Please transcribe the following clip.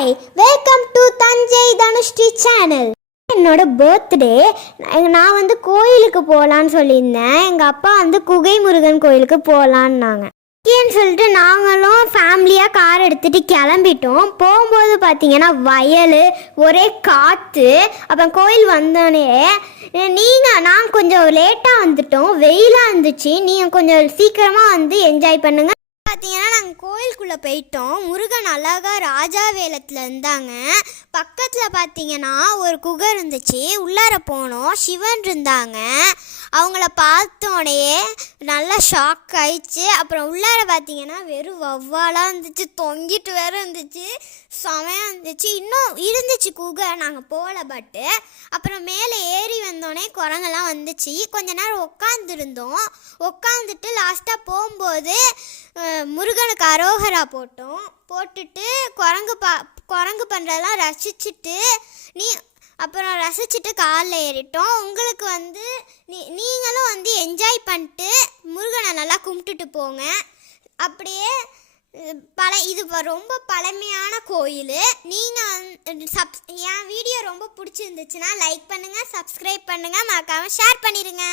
Hi, welcome to Thanjai Dhanushti channel. என்னோட birthday. நான் கோயிலுக்கு போகலான்னு சொல்லியிருந்தேன். எங்கள் அப்பா குகை முருகன் கோயிலுக்கு போகலான்னாங்க. ஏன்னு சொல்லிட்டு நாங்களும் ஃபேமிலியாக கார் எடுத்துகிட்டு கிளம்பிட்டோம். போகும்போது பார்த்தீங்கன்னா வயல், ஒரே காற்று. அப்புறம் கோயில் வந்தோடனே நாங்கள் கொஞ்சம் லேட்டாக வந்துட்டோம், வெயிலாக இருந்துச்சு. நீங்கள் கொஞ்சம் சீக்கிரமாக என்ஜாய் பண்ணுங்கள். பார்த்தீங்கன்னா நாங்கள் கோயிலுக்குள்ளே போயிட்டோம். முருகன் அழகா ராஜா வேலத்தில் இருந்தாங்க. பக்கத்தில் பார்த்தீங்கன்னா ஒரு குகை இருந்துச்சு. உள்ளார போனோம், சிவன் இருந்தாங்க. அவங்கள பார்த்தோடனே நல்லா ஷாக் ஆயிடுச்சு. அப்புறம் உள்ளார பார்த்தீங்கன்னா வெறும் வவ்வாலாக இருந்துச்சு, தொங்கிட்டு வேற இருந்துச்சு, செமையாக இருந்துச்சு. இன்னும் இருந்துச்சு குகை, நாங்கள் போகல. பட்டு அப்புறம் மேலே ஏறி வந்தோடனே குரங்கெல்லாம் வந்துச்சு. கொஞ்ச நேரம் உட்காந்துருந்தோம். உட்காந்துட்டு லாஸ்ட்டாக போகும்போது முருகனுக்கு அரோகரா போட்டுட்டு குரங்கு பண்ணுறதெல்லாம் ரசிச்சுட்டு அப்புறம் ரசிச்சுட்டு காலில் ஏறிட்டோம். உங்களுக்கு நீங்களும் என்ஜாய் பண்ணிட்டு முருகனை நல்லா கும்பிட்டுட்டு போங்க. அப்படியே இது ரொம்ப பழமையான கோயில். நீங்கள் என் வீடியோ ரொம்ப பிடிச்சிருந்துச்சுன்னா லைக் பண்ணுங்கள், சப்ஸ்கிரைப் பண்ணுங்கள், மறக்காமல் ஷேர் பண்ணிடுங்க.